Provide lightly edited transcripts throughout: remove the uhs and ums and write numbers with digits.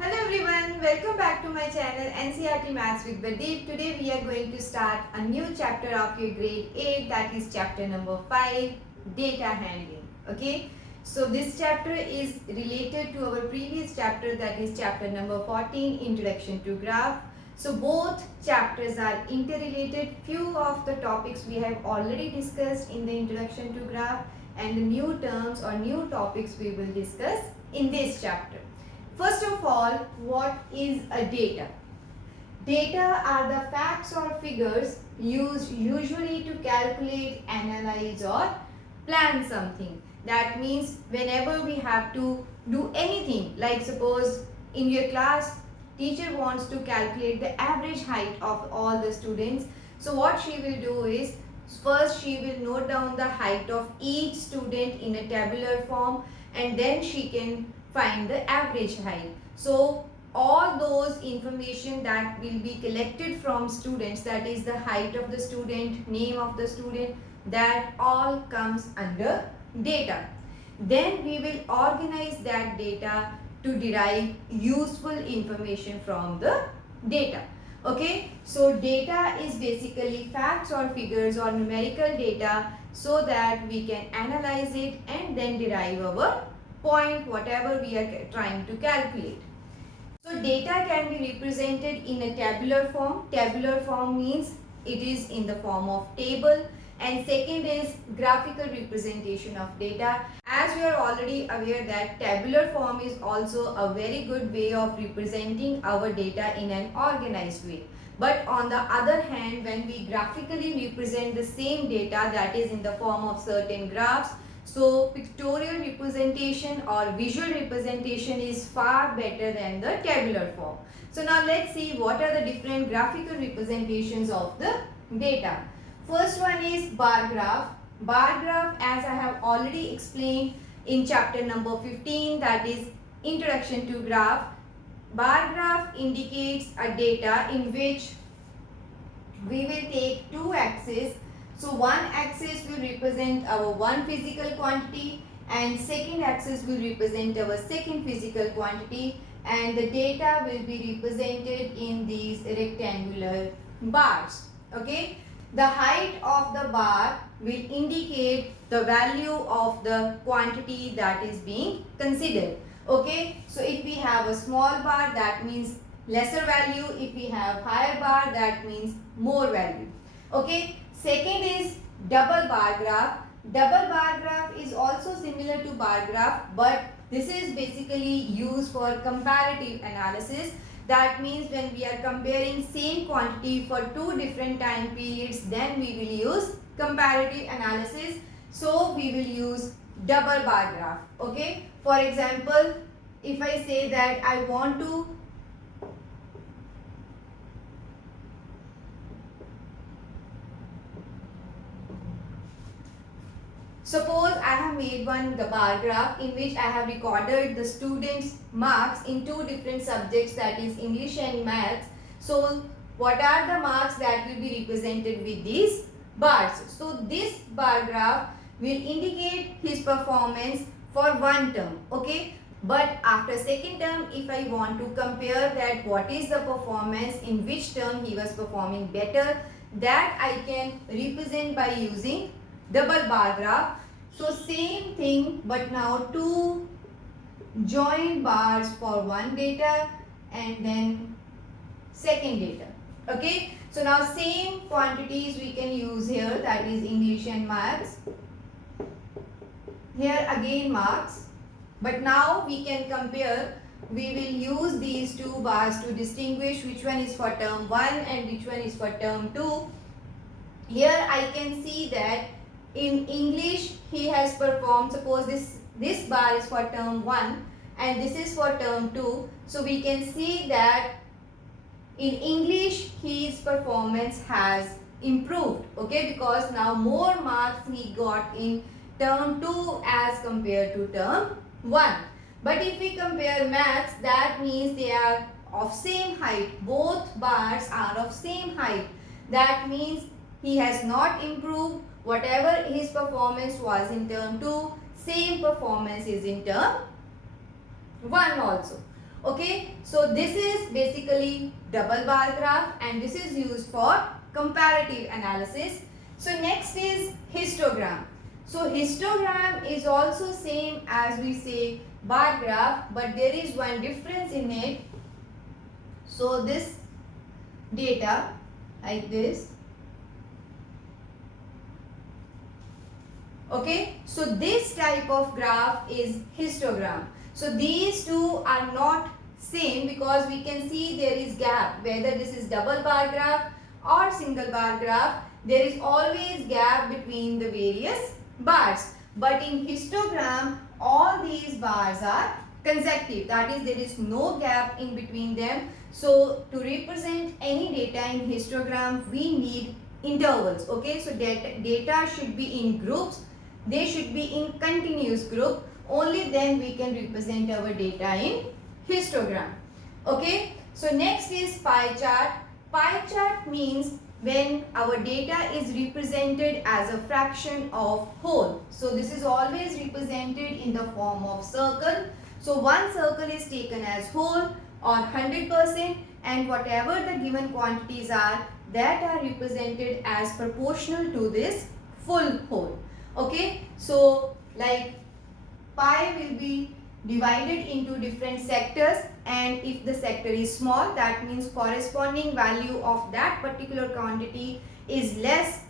Hello everyone, welcome back to my channel NCERT Maths with Pradeep. Today we are going to start a new chapter of your grade 8, that is chapter number 5, data handling. Okay, so this chapter is related to our previous chapter, that is chapter number 14, introduction to graph. So both chapters are interrelated. Few of the topics we have already discussed in the introduction to graph, and the new terms or new topics we will discuss in this chapter. First of all, what is a data? Data are the facts or figures used usually to calculate, analyze or plan something. That means whenever we have to do anything, like suppose in your class, teacher wants to calculate the average height of all the students. So what she will do is, first she will note down the height of each student in a tabular form, and then she can find the average height. So all those information that will be collected from students, that is the height of the student, name of the student, that all comes under data. Then we will organize that data to derive useful information from the data. Okay, so data is basically facts or figures or numerical data, so that we can analyze it and then derive our point, whatever we are trying to calculate. So data can be represented in a tabular form. Tabular form means it is in the form of table, and second is graphical representation of data. As we are already aware that tabular form is also a very good way of representing our data in an organized way. But on the other hand, when we graphically represent the same data, that is in the form of certain graphs, so pictorial representation or visual representation is far better than the tabular form. So now let's see what are the different graphical representations of the data. First one is bar graph. Bar graph, as I have already explained in chapter number 15, that is introduction to graph. Bar graph indicates a data in which we will take two axes. So one axis will represent our one physical quantity, and second axis will represent our second physical quantity, and the data will be represented in these rectangular bars. Okay, the height of the bar will indicate the value of the quantity that is being considered. Okay, so if we have a small bar, that means lesser value. If we have higher bar, that means more value. Okay, second is double bar graph. Double bar graph is also similar to bar graph, but this is basically used for comparative analysis. That means when we are comparing same quantity for two different time periods, then we will use comparative analysis. So we will use double bar graph. Okay, for example, if I say that I want to suppose I have made one bar graph in which I have recorded the students' marks in two different subjects, that is English and Maths. So what are the marks that will be represented with these bars? So this bar graph will indicate his performance for one term. Okay. But after second term, if I want to compare that what is the performance in which term he was performing better, that I can represent by using double bar graph. So same thing, but now two joined bars for one data and then second data. Okay, so now same quantities we can use here, that is English and Maths. Here again marks, but now we can compare. We will use these two bars to distinguish which one is for term 1 and which one is for term 2. Here I can see that in English he has performed, suppose this bar is for term 1 and this is for term 2. So we can see that in English his performance has improved. Okay, because now more marks he got in term 2 as compared to term 1. But if we compare Maths, that means they are of same height. Both bars are of same height. That means he has not improved. Whatever his performance was in term 2, same performance is in term 1 also. Okay, so this is basically double bar graph and this is used for comparative analysis. So next is histogram. So histogram is also same as we say bar graph, but there is one difference in it. So this data like this. Okay, so this type of graph is histogram. So these two are not same because we can see there is gap, whether this is double bar graph or single bar graph, there is always gap between the various bars. But in histogram, all these bars are consecutive, that is there is no gap in between them. So to represent any data in histogram, we need intervals. Okay, so data should be in groups, they should be in continuous group, only then we can represent our data in histogram. Okay, so next is pie chart. Pie chart means when our data is represented as a fraction of whole. So this is always represented in the form of circle. So one circle is taken as whole or 100%, and whatever the given quantities are, that are represented as proportional to this full whole. Okay, so like pie will be divided into different sectors, and if the sector is small, that means corresponding value of that particular quantity is less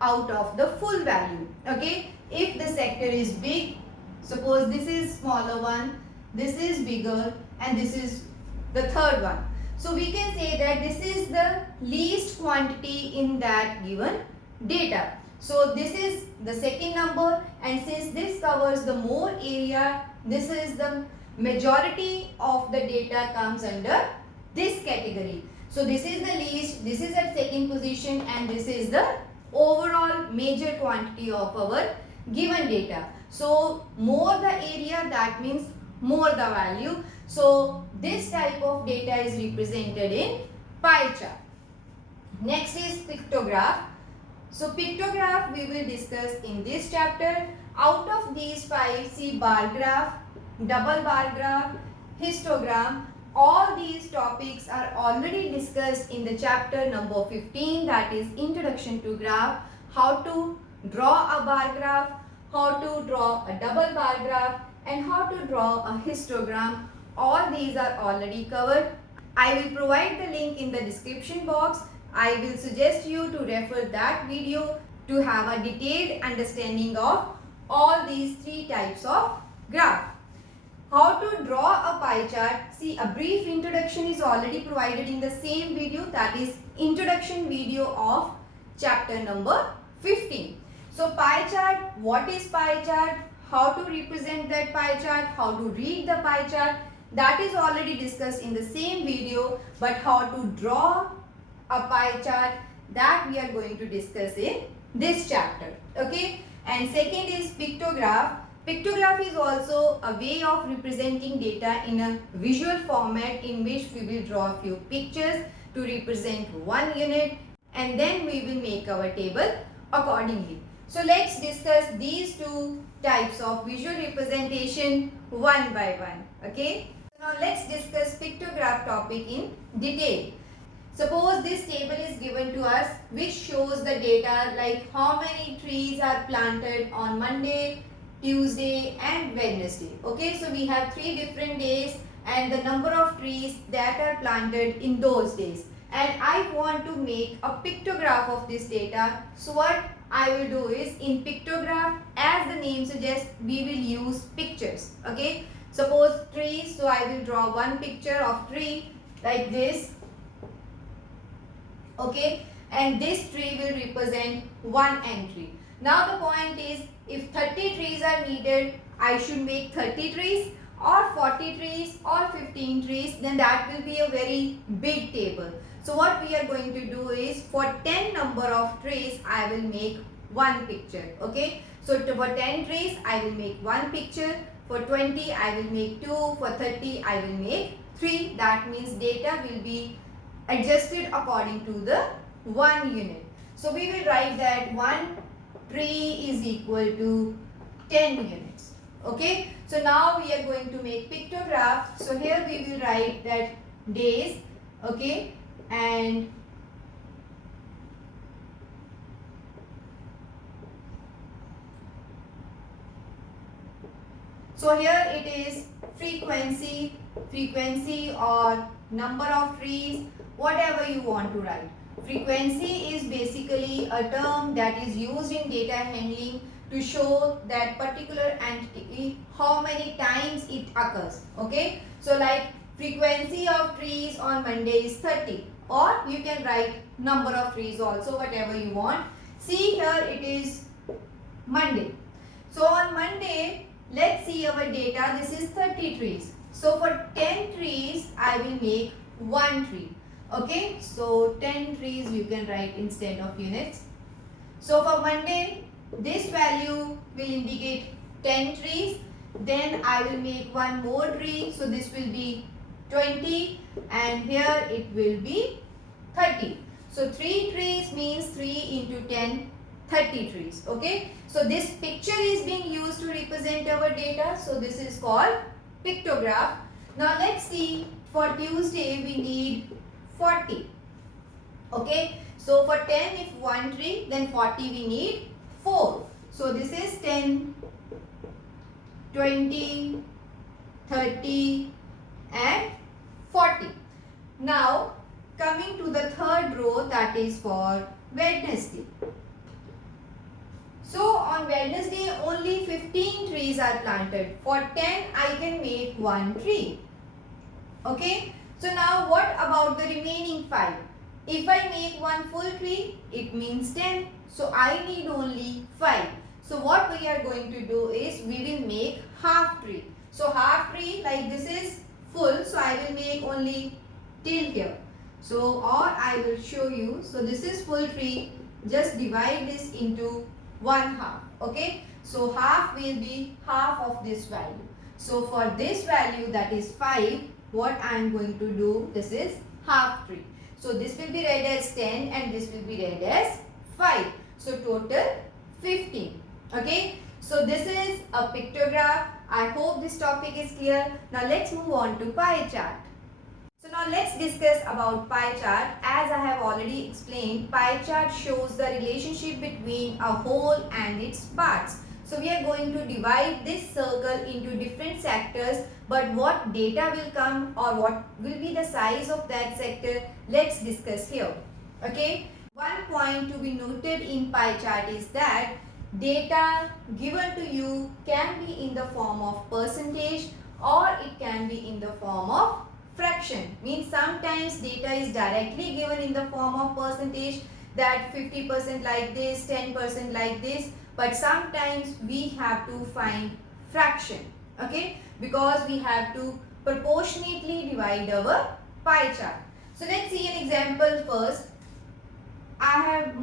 out of the full value. Okay, if the sector is big, suppose this is smaller one, this is bigger, and this is the third one. So we can say that this is the least quantity in that given data. So this is the second number, and since this covers the more area, this is the majority of the data comes under this category. So this is the least, this is at second position, and this is the overall major quantity of our given data. So more the area, that means more the value. So this type of data is represented in pie chart. Next is pictograph. So pictograph we will discuss in this chapter. Out of these five, see bar graph, double bar graph, histogram, all these topics are already discussed in the chapter number 15, that is Introduction to Graph, how to draw a bar graph, how to draw a double bar graph, and how to draw a histogram. All these are already covered. I will provide the link in the description box. I will suggest you to refer that video to have a detailed understanding of all these three types of graph. How to draw a pie chart? See, a brief introduction is already provided in the same video, that is introduction video of chapter number 15. So pie chart, what is pie chart? How to represent that pie chart? How to read the pie chart? That is already discussed in the same video, but how to draw a pie chart, that we are going to discuss in this chapter. Okay, and second is pictograph. Pictograph is also a way of representing data in a visual format in which we will draw a few pictures to represent one unit, and then we will make our table accordingly. So let's discuss these two types of visual representation one by one. Okay, now let's discuss pictograph topic in detail. Suppose this table is given to us which shows the data like how many trees are planted on Monday, Tuesday and Wednesday. Okay, so we have 3 different days and the number of trees that are planted in those days. And I want to make a pictograph of this data. So what I will do is, in pictograph, as the name suggests, we will use pictures. Okay, suppose trees, so I will draw one picture of tree like this. Okay, and this tree will represent one entry. Now the point is, if 30 trees are needed, I should make 30 trees or 40 trees or 15 trees, then that will be a very big table. So what we are going to do is, for 10 number of trees, I will make one picture. Okay, so for 10 trees, I will make one picture. For 20, I will make 2. For 30, I will make 3. That means data will be adjusted according to the 1 unit. So we will write that 1 tree is equal to 10 units. Okay, So now we are going to make pictograph. So here we will write that days, okay, and so here it is frequency or number of trees, whatever you want to write. Frequency is basically a term that is used in data handling to show that particular entity how many times it occurs. Okay, so like frequency of trees on Monday is 30, or you can write number of trees also, whatever you want. See here it is Monday. So on Monday, let's see our data. This is 30 trees. So for 10 trees, I will make 1 tree. Okay, so 10 trees you can write instead of units. So for Monday, this value will indicate 10 trees. Then I will make 1 more tree. So this will be 20, and here it will be 30. So 3 trees means 3 into 10, 30 trees. Okay, so this picture is being used to represent our data. So this is called pictograph. Now let's see, for Tuesday we need 40. Okay, so for 10 if 1 tree, then 40 we need 4. So this is 10, 20, 30 and 40. Now coming to the third row, that is for Wednesday. So on Wednesday only 15 trees are planted. For 10 I can make 1 tree. Okay. So now what about the remaining 5? If I make 1 full tree, it means 10. So I need only 5. So what we are going to do is we will make half tree. So half tree, like this is full. So I will make only till here. So or I will show you. So this is full tree. Just divide this into 1 half. Okay. So half will be half of this value. So for this value, that is 5, what I am going to do, this is half tree. So this will be read as 10 and this will be read as 5. So total 15. Okay. So this is a pictograph. I hope this topic is clear. Now let's move on to pie chart. So now let's discuss about pie chart. As I have already explained, pie chart shows the relationship between a whole and its parts. So we are going to divide this circle into different sectors, but what data will come or what will be the size of that sector, let's discuss here. Okay. One point to be noted in pie chart is that data given to you can be in the form of percentage or it can be in the form of fraction. Means sometimes data is directly given in the form of percentage, that 50% like this, 10% like this, but sometimes we have to find fraction. Okay, because we have to proportionately divide our pie chart. So let's see an example first. I have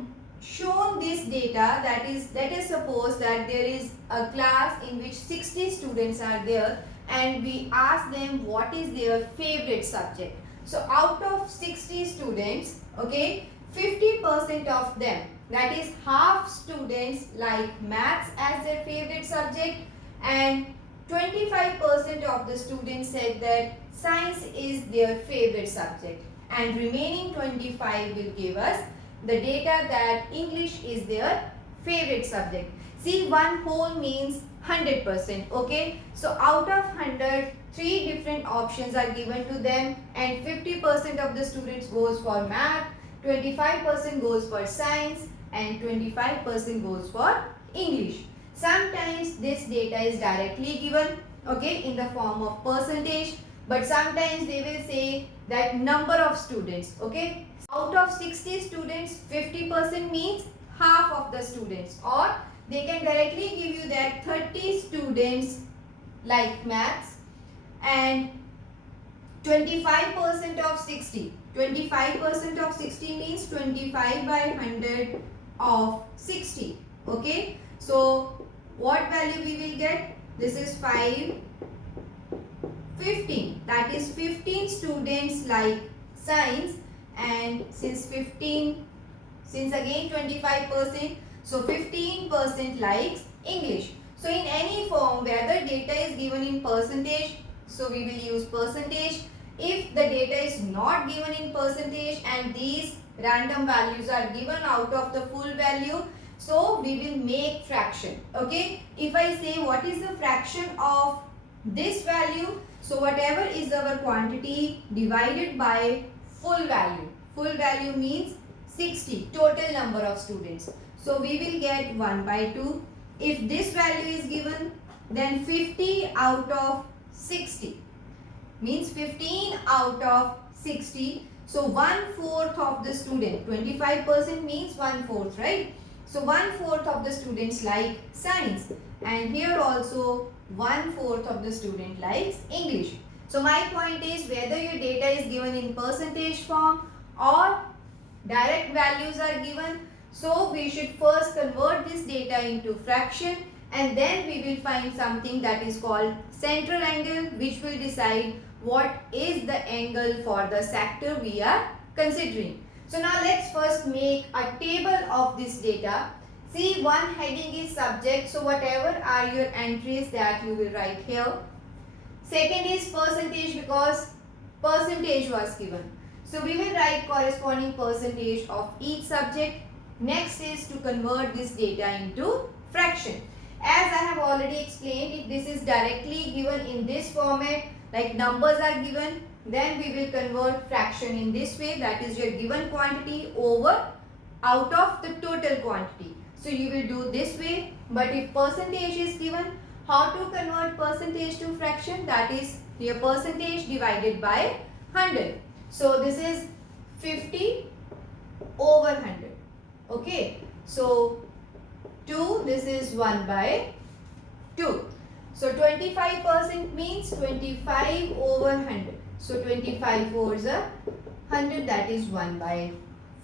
shown this data, that is, let us suppose that there is a class in which 60 students are there and we ask them what is their favorite subject. So out of 60 students, okay, 50% of them, that is half students, like maths as their favorite subject, and 25% of the students said that science is their favorite subject, and remaining 25 will give us the data that English is their favorite subject. See, one whole means 100%. Okay, so out of 100, 3 different options are given to them, and 50% of the students goes for math, 25% goes for science, and 25% goes for English. Sometimes this data is directly given, okay, in the form of percentage, but sometimes they will say that number of students. Okay, out of 60 students, 50% means half of the students, or they can directly give you that 30 students like maths and 25% of 60. 25% of 60 means 25 by 100 of 60. Okay, so what value we will get? This is 5, 15. That is 15 students like science, and since again 25%, so 15% likes English. So in any form, whether data is given in percentage, so we will use percentage. If the data is not given in percentage and these random values are given out of the full value, so we will make fraction. Okay, if I say what is the fraction of this value, so whatever is our quantity divided by full value. Full value means 60, total number of students. So we will get 1 by 2. If this value is given, then 50 out of 60 means 15 out of 60. So 1/4 of the student, 25% means 1/4, right? So 1/4 of the students like science, and here also 1/4 of the student likes English. So my point is, whether your data is given in percentage form or direct values are given, so we should first convert this data into fraction, and then we will find something that is called central angle, which will decide what is the angle for the sector we are considering. So now let's first make a table of this data. See, one heading is subject, so whatever are your entries that you will write here. Second is percentage, because percentage was given. So we will write corresponding percentage of each subject. Next is to convert this data into fraction. As I have already explained, if this is directly given in this format, like numbers are given, then we will convert fraction in this way, that is your given quantity over out of the total quantity. So you will do this way. But if percentage is given, how to convert percentage to fraction? That is your percentage divided by 100. So this is 50 over 100. Okay. So 2, this is 1 by 2. So 25% means 25 over 100. So 25 fours are 100, that is 1 by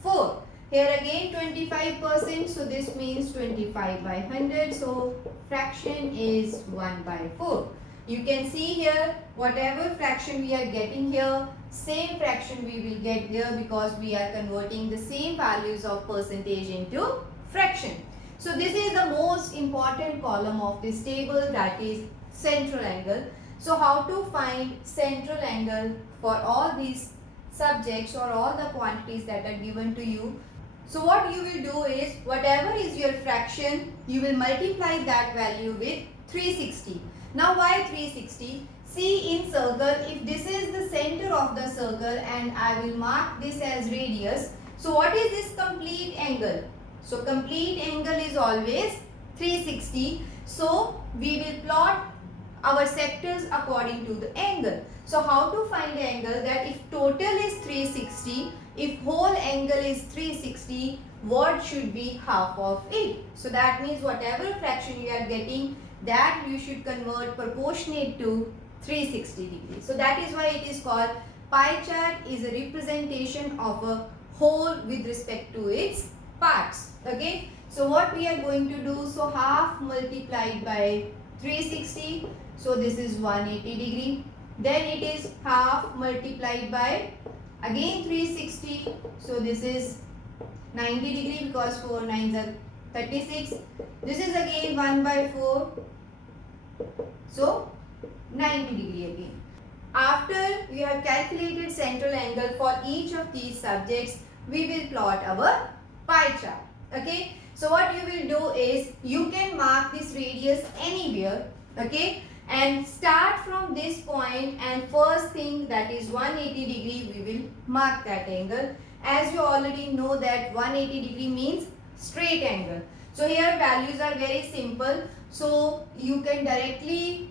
4. Here again 25%, so this means 25 by 100. So fraction is 1 by 4. You can see here, whatever fraction we are getting here, same fraction we will get there, because we are converting the same values of percentage into fraction. So this is the most important column of this table, that is central angle. So how to find central angle for all these subjects or all the quantities that are given to you? So what you will do is, whatever is your fraction, you will multiply that value with 360. Now why 360? See, in circle, if this is the center of the circle and I will mark this as radius, so what is this complete angle? So complete angle is always 360. So we will plot our sectors according to the angle. So how to find the angle? That if total is 360, if whole angle is 360, what should be half of it? So that means whatever fraction you are getting, that you should convert proportionate to 360 degrees. So that is why it is called pie chart, is a representation of a whole with respect to its parts. Okay. So what we are going to do, so half multiplied by 360, so this is 180 degree. Then it is half multiplied by again 360, so this is 90 degree, because 4 9s are 36. This is again 1 by 4, so 90 degree again. After we have calculated central angle for each of these subjects, we will plot our pie chart. Okay. So what you will do is, you can mark this radius anywhere. Okay. And start from this point, and first thing, that is 180 degree, we will mark that angle. As you already know that 180 degree means straight angle. So here values are very simple. So you can directly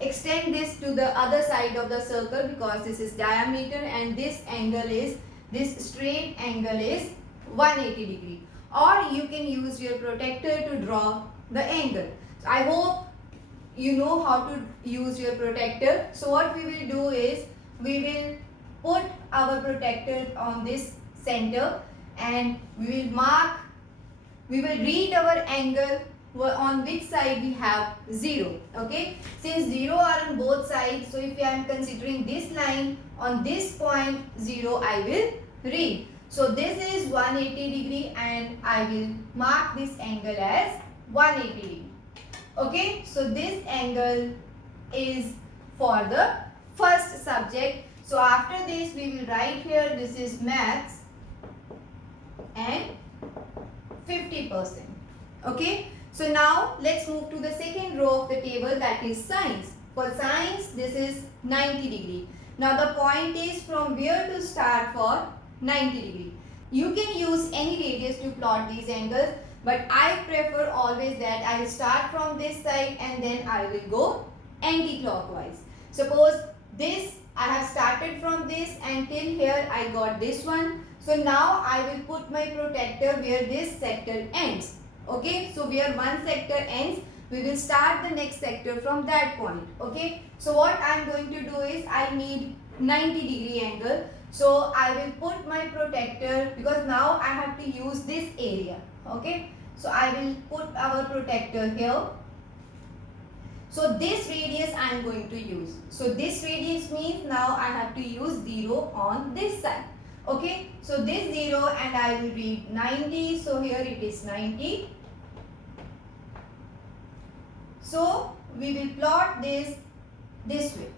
extend this to the other side of the circle, because this is diameter and this angle is, this straight angle is 180 degree. Or you can use your protractor to draw the angle. So I hope you know how to use your protractor. So what we will do is, we will put our protractor on this center, and we will mark, we will read our angle on which side we have 0. Okay. Since 0 are on both sides, so if I am considering this line, on this point 0 I will read. So this is 180 degree, and I will mark this angle as 180 degree. Okay, so this angle is for the first subject. So after this we will write here this is maths and 50%. Okay, so now let's move to the second row of the table, that is science. For science this is 90 degree. Now the point is from where to start for 90 degree. You can use any radius to plot these angles, but I prefer always that I will start from this side and then I will go anti-clockwise. Suppose this I have started from this and till here I got this one. So now I will put my protector where this sector ends. Okay, so where one sector ends, we will start the next sector from that point. Okay, so what I am going to do is I need 90 degree angle. So I will put my protector, because now I have to use this area. Okay, so I will put our protector here. So this radius I am going to use. So this radius means now I have to use 0 on this side. Okay, so this 0 and I will read 90. So here it is 90. So we will plot this way.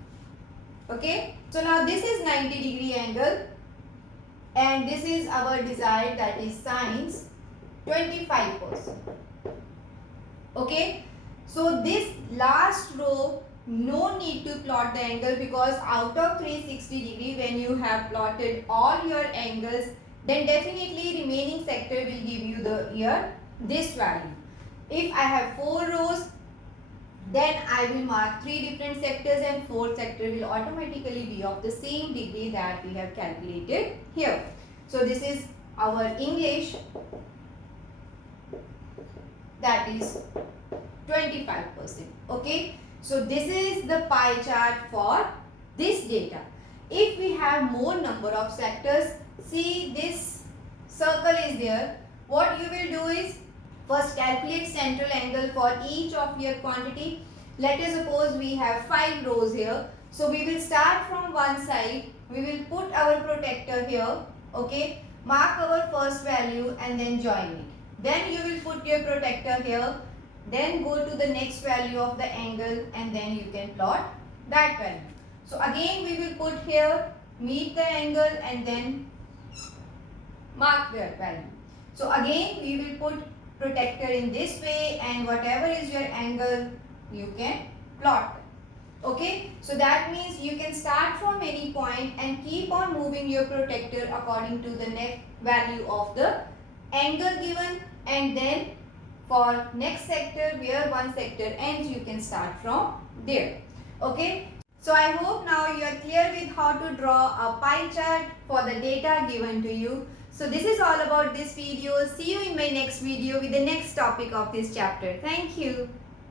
Okay, so now this is 90 degree angle and this is our desired, that is science 25%. Okay, so this last row no need to plot the angle, because out of 360 degree when you have plotted all your angles, then definitely remaining sector will give you this value. If I have 4 rows, then I will mark 3 different sectors and 4th sector will automatically be of the same degree that we have calculated here. So this is our English, that is 25%. Okay, so this is the pie chart for this data. If we have more number of sectors, see this circle is there. What you will do is first calculate central angle for each of your quantity. Let us suppose we have 5 rows here. So we will start from one side. We will put our protector here. Okay, mark our first value and then join it. Then you will put your protector here. Then go to the next value of the angle and then you can plot that value. So again we will put here, meet the angle and then mark that value. So again we will put protector in this way and whatever is your angle you can plot. Okay, so that means you can start from any point and keep on moving your protector according to the next value of the angle given, and then for next sector where one sector ends you can start from there. Okay, so I hope now you are clear with how to draw a pie chart for the data given to you. So this is all about this video. See you in my next video with the next topic of this chapter. Thank you.